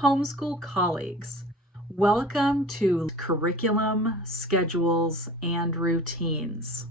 homeschool colleagues. Welcome to Curriculum, Schedules, and Routines.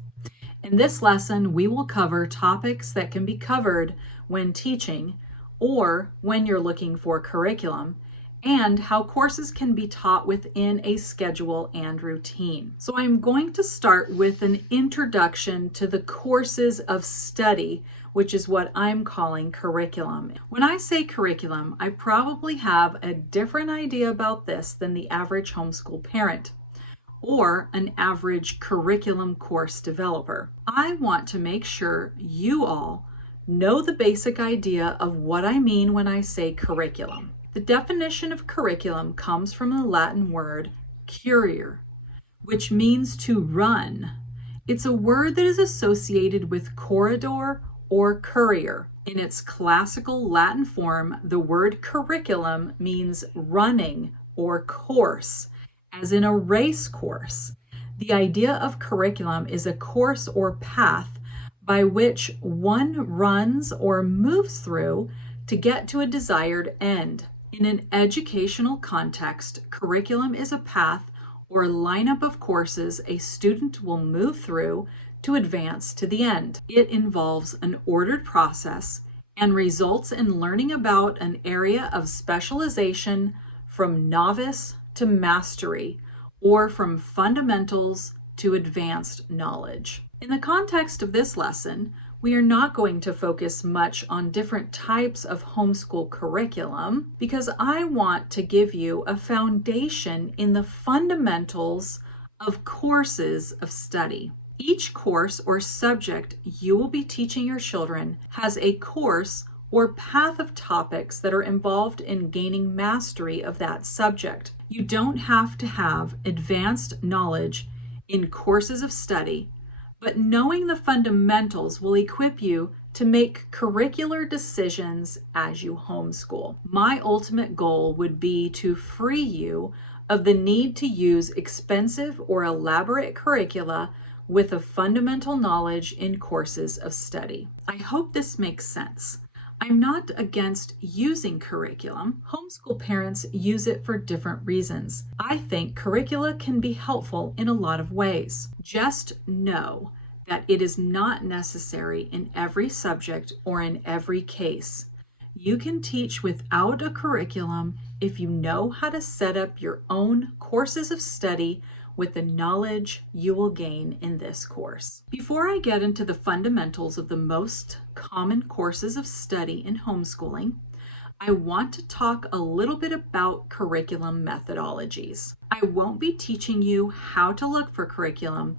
In this lesson, we will cover topics that can be covered when teaching or when you're looking for curriculum, and how courses can be taught within a schedule and routine. So I'm going to start with an introduction to the courses of study, which is what I'm calling curriculum. When I say curriculum, I probably have a different idea about this than the average homeschool parent or an average curriculum course developer. I want to make sure you all know the basic idea of what I mean when I say curriculum. The definition of curriculum comes from the Latin word currere, which means to run. It's a word that is associated with corridor or courier. In its classical Latin form, the word curriculum means running or course, as in a race course. The idea of curriculum is a course or path by which one runs or moves through to get to a desired end. In an educational context, curriculum is a path or lineup of courses a student will move through to advance to the end. It involves an ordered process and results in learning about an area of specialization from novice to mastery, or from fundamentals to advanced knowledge. In the context of this lesson, we are not going to focus much on different types of homeschool curriculum because I want to give you a foundation in the fundamentals of courses of study. Each course or subject you will be teaching your children has a course or path of topics that are involved in gaining mastery of that subject. You don't have to have advanced knowledge in courses of study, but knowing the fundamentals will equip you to make curricular decisions as you homeschool. My ultimate goal would be to free you of the need to use expensive or elaborate curricula with a fundamental knowledge in courses of study. I hope this makes sense. I'm not against using curriculum. Homeschool parents use it for different reasons. I think curricula can be helpful in a lot of ways. Just know that it is not necessary in every subject or in every case. You can teach without a curriculum if you know how to set up your own courses of study with the knowledge you will gain in this course. Before I get into the fundamentals of the most common courses of study in homeschooling, I want to talk a little bit about curriculum methodologies. I won't be teaching you how to look for curriculum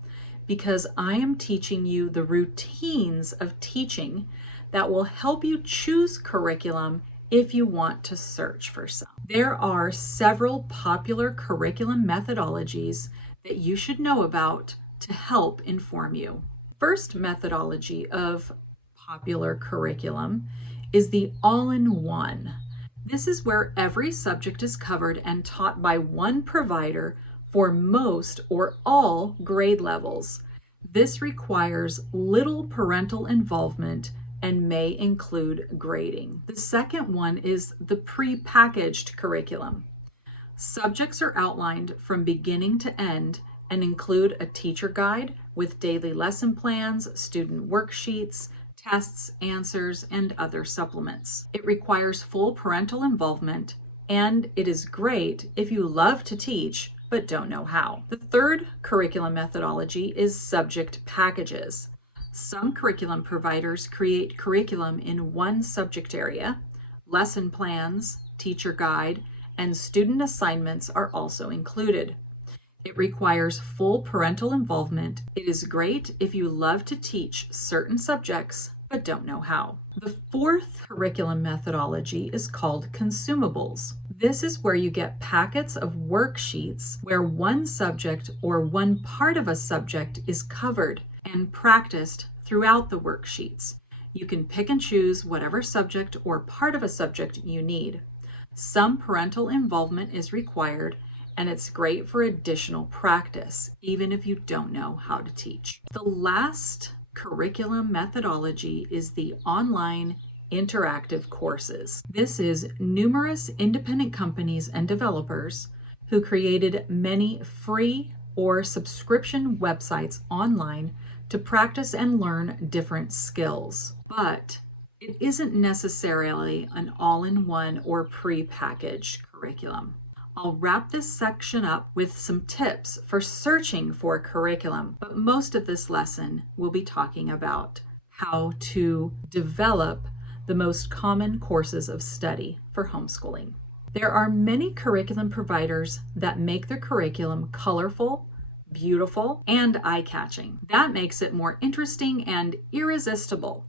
because I am teaching you the routines of teaching that will help you choose curriculum if you want to search for some. There are several popular curriculum methodologies that you should know about to help inform you. First methodology of popular curriculum is the all-in-one. This is where every subject is covered and taught by one provider for most or all grade levels. This requires little parental involvement and may include grading. The second one is the pre-packaged curriculum. Subjects are outlined from beginning to end and include a teacher guide with daily lesson plans, student worksheets, tests, answers, and other supplements. It requires full parental involvement, and it is great if you love to teach but don't know how. The third curriculum methodology is subject packages. Some curriculum providers create curriculum in one subject area. Lesson plans, teacher guide, and student assignments are also included. It requires full parental involvement. It is great if you love to teach certain subjects but don't know how. The fourth curriculum methodology is called consumables. This is where you get packets of worksheets where one subject or one part of a subject is covered and practiced throughout the worksheets. You can pick and choose whatever subject or part of a subject you need. Some parental involvement is required, and it's great for additional practice, even if you don't know how to teach. The last curriculum methodology is the online interactive courses. This is numerous independent companies and developers who created many free or subscription websites online to practice and learn different skills. But it isn't necessarily an all-in-one or pre-packaged curriculum. I'll wrap this section up with some tips for searching for a curriculum, but most of this lesson will be talking about how to develop the most common courses of study for homeschooling. There are many curriculum providers that make their curriculum colorful, beautiful, and eye-catching. That makes it more interesting and irresistible.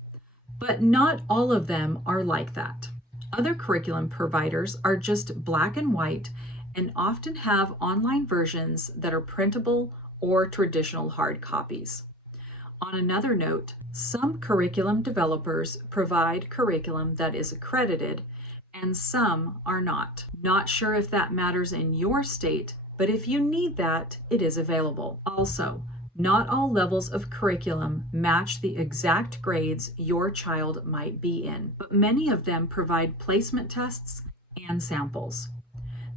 But not all of them are like that. Other curriculum providers are just black and white and often have online versions that are printable or traditional hard copies. On another note, some curriculum developers provide curriculum that is accredited and some are not. Not sure if that matters in your state, but if you need that, it is available. Also, not all levels of curriculum match the exact grades your child might be in, but many of them provide placement tests and samples.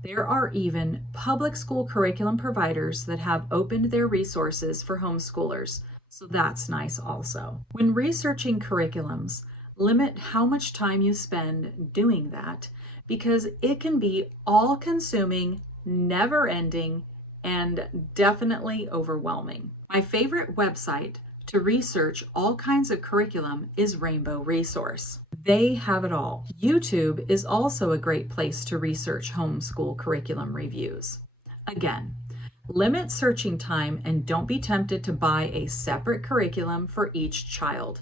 There are even public school curriculum providers that have opened their resources for homeschoolers, so that's nice also. When researching curriculums, limit how much time you spend doing that because it can be all-consuming, never-ending, and definitely overwhelming. My favorite website to research all kinds of curriculum is Rainbow Resource. They have it all. YouTube is also a great place to research homeschool curriculum reviews. Again, limit searching time and don't be tempted to buy a separate curriculum for each child.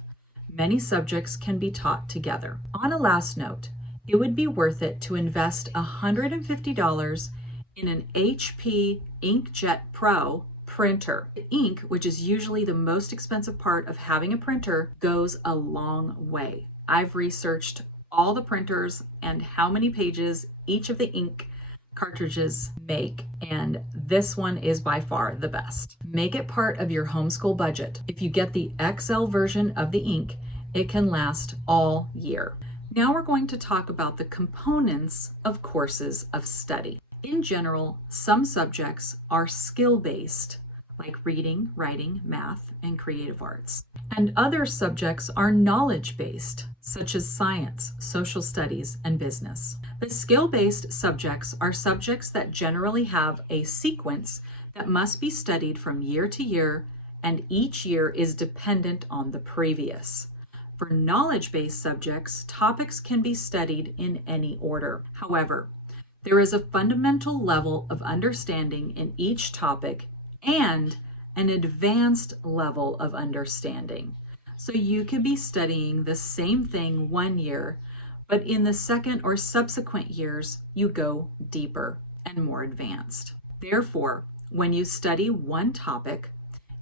Many subjects can be taught together. On a last note, it would be worth it to invest $150 in an HP Inkjet Pro printer. The ink, which is usually the most expensive part of having a printer, goes a long way. I've researched all the printers and how many pages each of the ink cartridges make, and this one is by far the best. Make it part of your homeschool budget. If you get the XL version of the ink, it can last all year. Now we're going to talk about the components of courses of study. In general, some subjects are skill-based, like reading, writing, math, and creative arts. And other subjects are knowledge-based, such as science, social studies, and business. The skill-based subjects are subjects that generally have a sequence that must be studied from year to year, and each year is dependent on the previous. For knowledge-based subjects, topics can be studied in any order. However, there is a fundamental level of understanding in each topic and an advanced level of understanding. So you could be studying the same thing one year, but in the second or subsequent years, you go deeper and more advanced. Therefore, when you study one topic,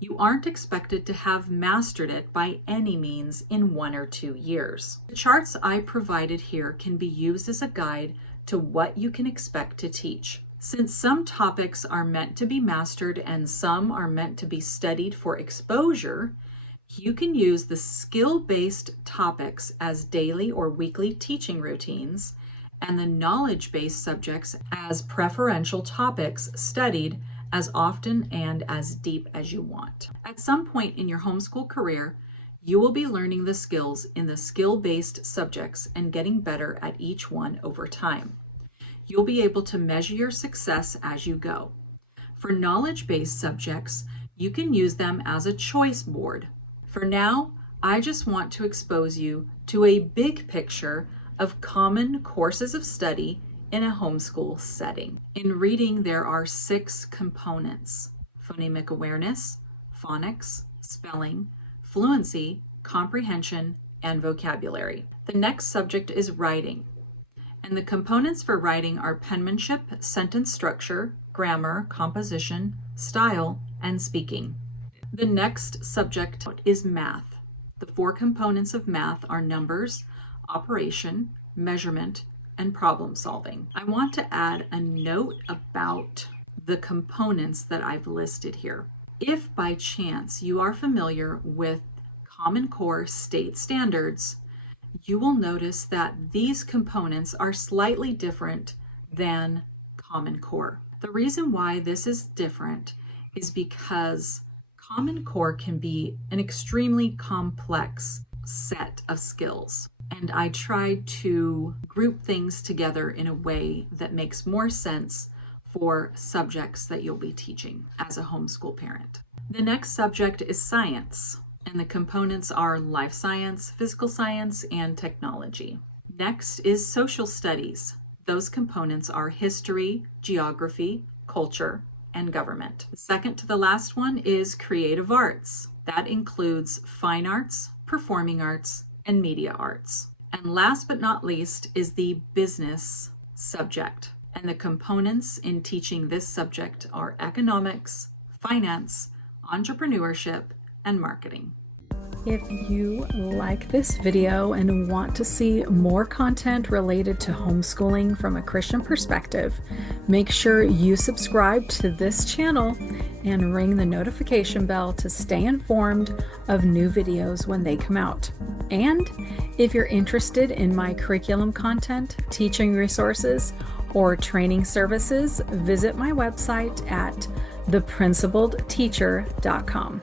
you aren't expected to have mastered it by any means in 1 or 2 years. The charts I provided here can be used as a guide to what you can expect to teach. Since some topics are meant to be mastered and some are meant to be studied for exposure, you can use the skill-based topics as daily or weekly teaching routines and the knowledge-based subjects as preferential topics studied as often and as deep as you want. At some point in your homeschool career, you will be learning the skills in the skill-based subjects and getting better at each one over time. You'll be able to measure your success as you go. For knowledge-based subjects, you can use them as a choice board. For now, I just want to expose you to a big picture of common courses of study in a homeschool setting. In reading, there are 6 components: phonemic awareness, phonics, spelling, fluency, comprehension, and vocabulary. The next subject is writing. And the components for writing are penmanship, sentence structure, grammar, composition, style, and speaking. The next subject is math. The 4 components of math are numbers, operation, measurement, and problem solving. I want to add a note about the components that I've listed here. If by chance you are familiar with Common Core state standards, you will notice that these components are slightly different than Common Core. The reason why this is different is because Common Core can be an extremely complex set of skills. And I tried to group things together in a way that makes more sense for subjects that you'll be teaching as a homeschool parent. The next subject is science, and the components are life science, physical science, and technology. Next is social studies. Those components are history, geography, culture, and government. The second to the last one is creative arts. That includes fine arts, performing arts, and media arts. And last but not least is the business subject. And the components in teaching this subject are economics, finance, entrepreneurship, and marketing. If you like this video and want to see more content related to homeschooling from a Christian perspective, make sure you subscribe to this channel and ring the notification bell to stay informed of new videos when they come out. And if you're interested in my curriculum content, teaching resources, or training services, visit my website at theprincipledteacher.com.